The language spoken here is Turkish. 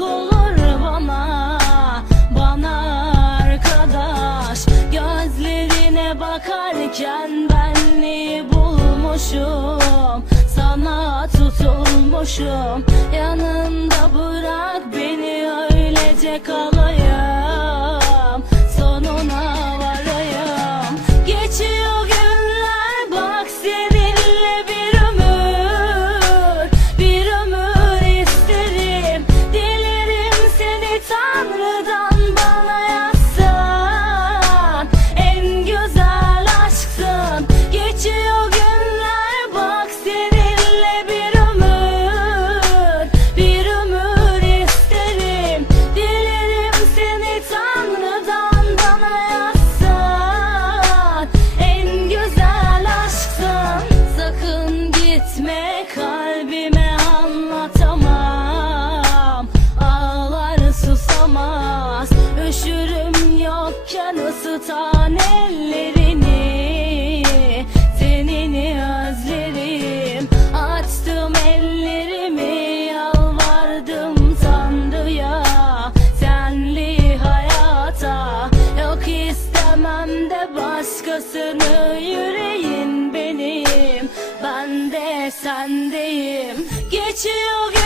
Olur bana Bana arkadaş. Gözlerine bakarken Benliği bulmuşum? Sana tutulmuşum. Yanında bırak beni Öylece kalayım. Uzan ellerini Senini özlerim. Açtım ellerimi Yalvardım sandıya Senli hayata. Yok istemem de başkasını Yüreğin benim. Ben de sendeyim. Geçiyor